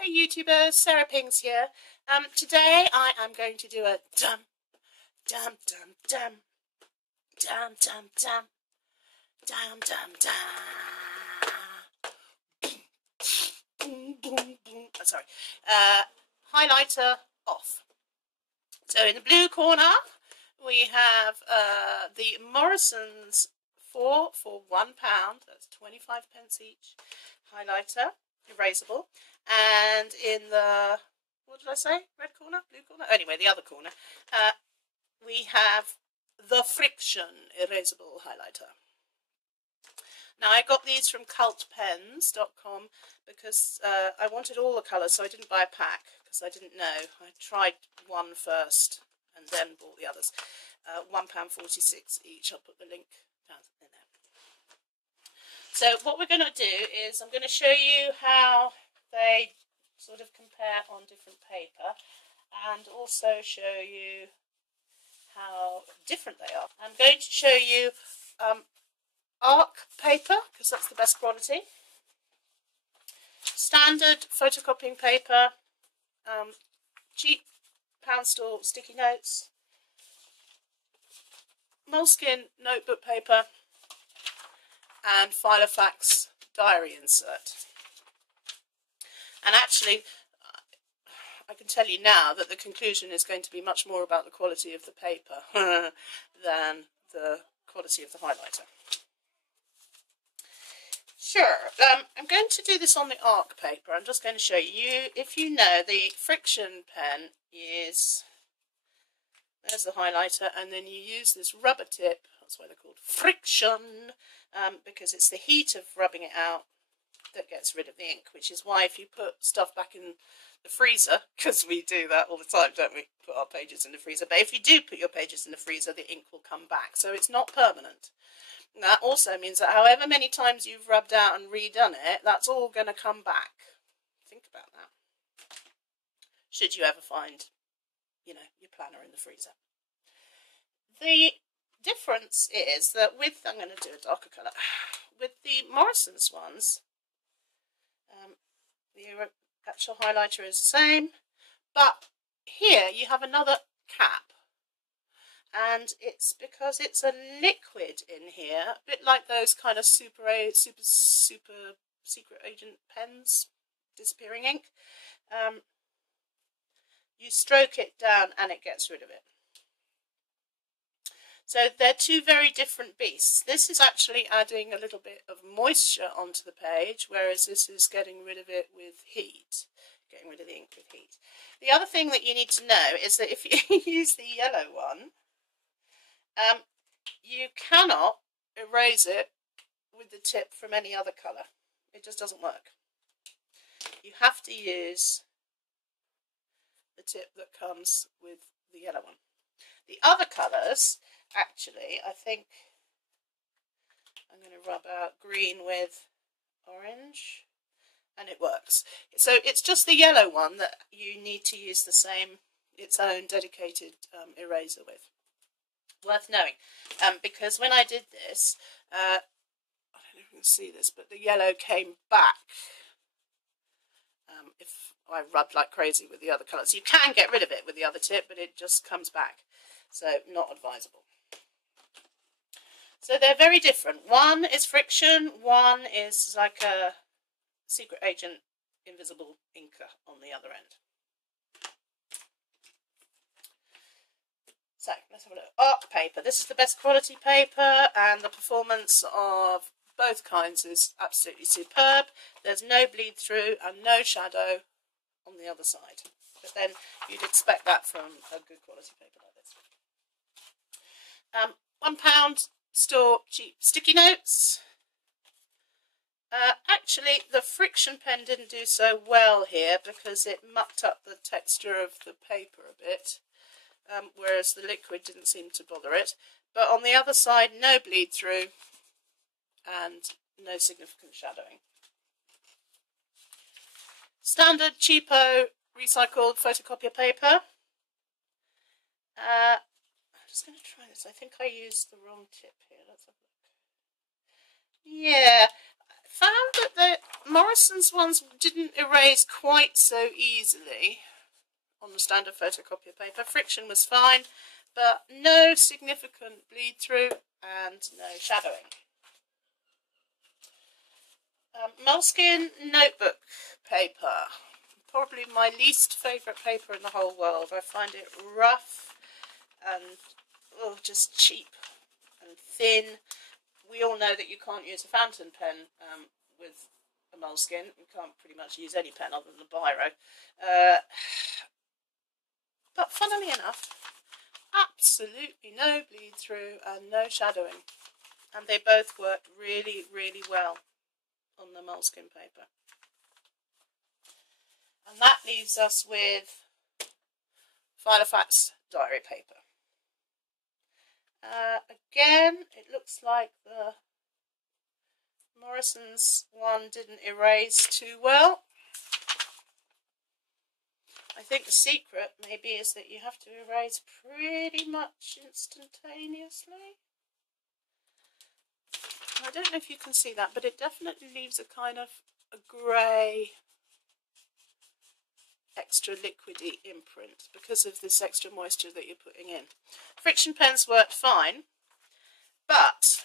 Hey YouTubers, Sarah Pings here. Today I am going to do a dum dum dum dum dum dum dum dum dum dum boom boom boom. Sorry, highlighter off. So in the blue corner we have the Morrisons 4 for £1. That's 25p each. Highlighter, erasable. And in the, what did I say? Red corner? Blue corner? Anyway, the other corner, we have the Frixion Erasable Highlighter. Now, I got these from cultpens.com because I wanted all the colours, so I didn't buy a pack because I didn't know. I tried one first and then bought the others. £1.46 each. I'll put the link down in there. So what we're going to do is I'm going to show you how they sort of compare on different paper and also show you how different they are. I'm going to show you arc paper because that's the best quality, standard photocopying paper, cheap pound store sticky notes, moleskin notebook paper, and Filofax diary insert. And actually, I can tell you now that the conclusion is going to be much more about the quality of the paper than the quality of the highlighter. Sure, I'm going to do this on the arc paper. I'm just going to show you. If you know, the Frixion pen is, there's the highlighter, and then you use this rubber tip. That's why they're called Frixion, because it's the heat of rubbing it out that gets rid of the ink, which is why if you put stuff back in the freezer, because we do that all the time, don't we, put our pages in the freezer, but if you do put your pages in the freezer, the ink will come back, so it's not permanent. And that also means that however many times you've rubbed out and redone it, that's all going to come back. Think about that. Should you ever find, you know, your planner in the freezer. The difference is that with, I'm going to do a darker colour, with the Morrisons ones, the actual highlighter is the same, but here you have another cap, and it's because it's a liquid in here, a bit like those kind of super secret agent pens, disappearing ink. You stroke it down and it gets rid of it. So they're two very different beasts. This is actually adding a little bit of moisture onto the page, whereas this is getting rid of it with heat, getting rid of the ink with heat. The other thing that you need to know is that if you use the yellow one, you cannot erase it with the tip from any other colour. It just doesn't work. You have to use the tip that comes with the yellow one. The other colours, actually, I think I'm going to rub out green with orange, and it works. So it's just the yellow one that you need to use the same, its own dedicated eraser with. Worth knowing, because when I did this, I don't know if you can see this, but the yellow came back. If I rubbed like crazy with the other colours, you can get rid of it with the other tip, but it just comes back. So not advisable. So they're very different. One is Frixion, one is like a secret agent invisible inker on the other end. So let's have a look. Arc paper. This is the best quality paper, and the performance of both kinds is absolutely superb. There's no bleed through and no shadow on the other side. But then you'd expect that from a good quality paper like this. £1 store cheap sticky notes. Actually, the Frixion pen didn't do so well here because it mucked up the texture of the paper a bit, whereas the liquid didn't seem to bother it. But on the other side, no bleed through and no significant shadowing. Standard cheapo recycled photocopier paper. I'm just going to try this. I think I used the wrong tip here. Let's have a look. Yeah, found that the Morrisons ones didn't erase quite so easily on the standard photocopier paper. Frixion was fine, but no significant bleed through and no shadowing. Moleskin notebook paper, probably my least favourite paper in the whole world. I find it rough and just cheap and thin. We all know that you can't use a fountain pen with a Moleskin. You can't pretty much use any pen other than a biro. But funnily enough, absolutely no bleed through and no shadowing. And they both worked really, really well on the Moleskin paper. And that leaves us with Filofax diary paper. Again, it looks like the Morrisons one didn't erase too well. I think the secret maybe is that you have to erase pretty much instantaneously. I don't know if you can see that, but it definitely leaves a kind of a grey, extra liquidy imprint because of this extra moisture that you're putting in. Frixion pens worked fine, but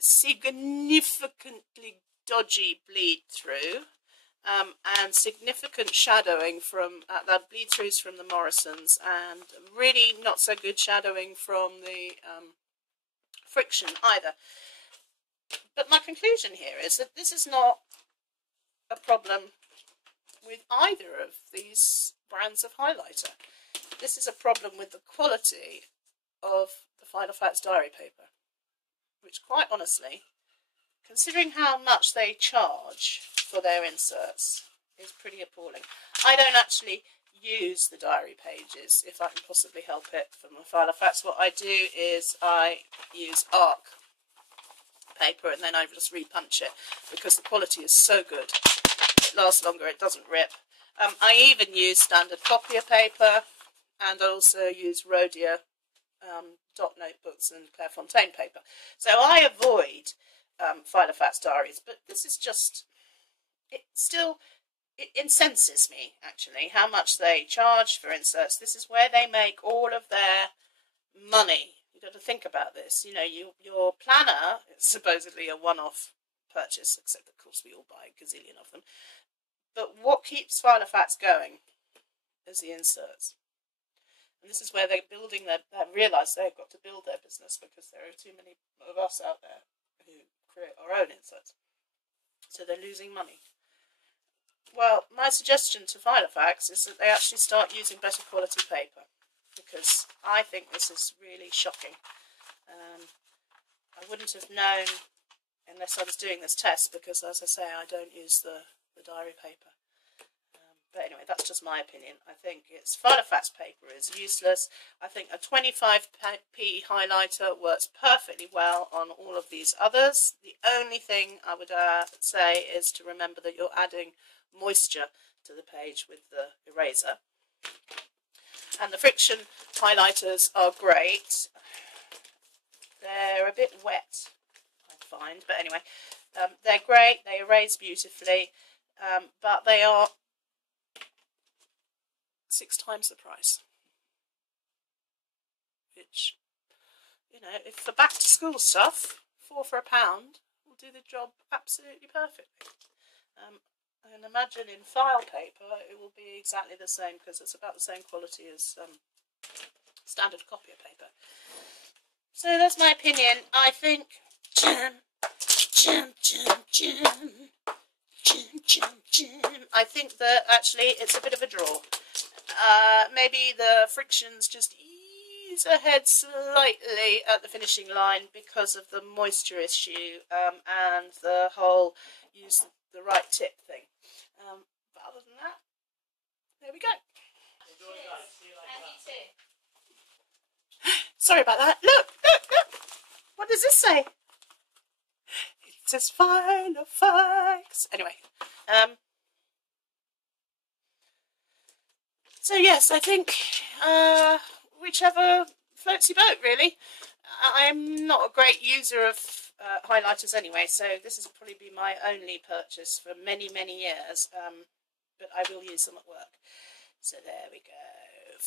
significantly dodgy bleed through and significant shadowing from the bleed throughs from the Morrisons, and really not so good shadowing from the Frixion either. But my conclusion here is that this is not a problem with either of these brands of highlighter. This is a problem with the quality of the Filofax diary paper, which quite honestly, considering how much they charge for their inserts, is pretty appalling. I don't actually use the diary pages if I can possibly help it from the Filofax. What I do is I use arc paper and then I just repunch it because the quality is so good. It lasts longer, it doesn't rip. I even use standard copier paper, and I also use Rhodia dot notebooks and Clairefontaine paper. So I avoid Filofax diaries, but this is just, it incenses me actually how much they charge for inserts. This is where they make all of their money. You've got to think about this. You know, your planner is supposedly a one-off purchase, except of course we all buy a gazillion of them. But what keeps Filofax going is the inserts. And this is where they're building they realise they've got to build their business because there are too many of us out there who create our own inserts. So they're losing money. Well, my suggestion to Filofax is that they actually start using better quality paper, because I think this is really shocking. I wouldn't have known unless I was doing this test, because as I say, I don't use the diary paper. But anyway, that's just my opinion. I think Filofax paper is useless. I think a 25p highlighter works perfectly well on all of these others. The only thing I would say is to remember that you're adding moisture to the page with the eraser. And the Frixion highlighters are great. They're a bit wet, I find, but anyway, they're great. They erase beautifully, but they are 6 times the price, which, you know, if for back to school stuff, 4 for £1 will do the job absolutely perfectly. I can imagine in file paper it will be exactly the same, because it's about the same quality as standard copier paper. So that's my opinion. I think I think that actually it's a bit of a draw. Maybe the Frixions just ease ahead slightly at the finishing line because of the moisture issue and the whole use the right tip thing. But other than that, there we go. Sorry about that. Look, look, look. What does this say? It says Filofax. Anyway, so yes, I think whichever floats your boat, really. I'm not a great user of highlighters anyway, so this has probably been my only purchase for many, many years, but I will use them at work. So there we go.